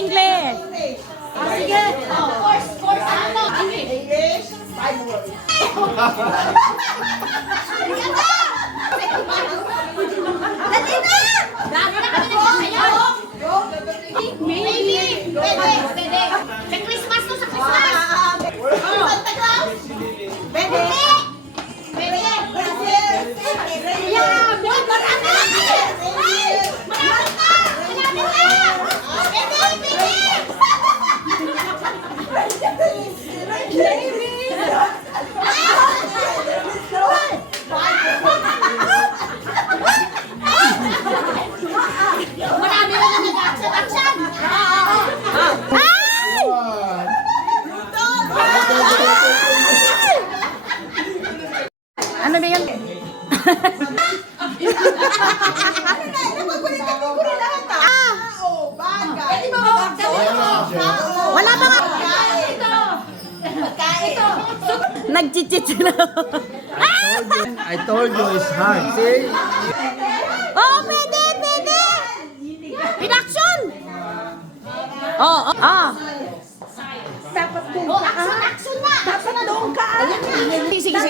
English. Sige. Course ano? English. Five words. Dali na! Dali na kami nagsasayaw. Maybe. Pwede. Sa Christmas to, sa Christmas. Santa Claus. Pwede. Pwede. Yeah, boy, marami. Marami na. Marami na nag-action. Ano ba yan? Wala pa nga. Nag-chit-chit sila. I told you it's hard. See? Oh, pwede. Inaction. Oh. Action na! Sige.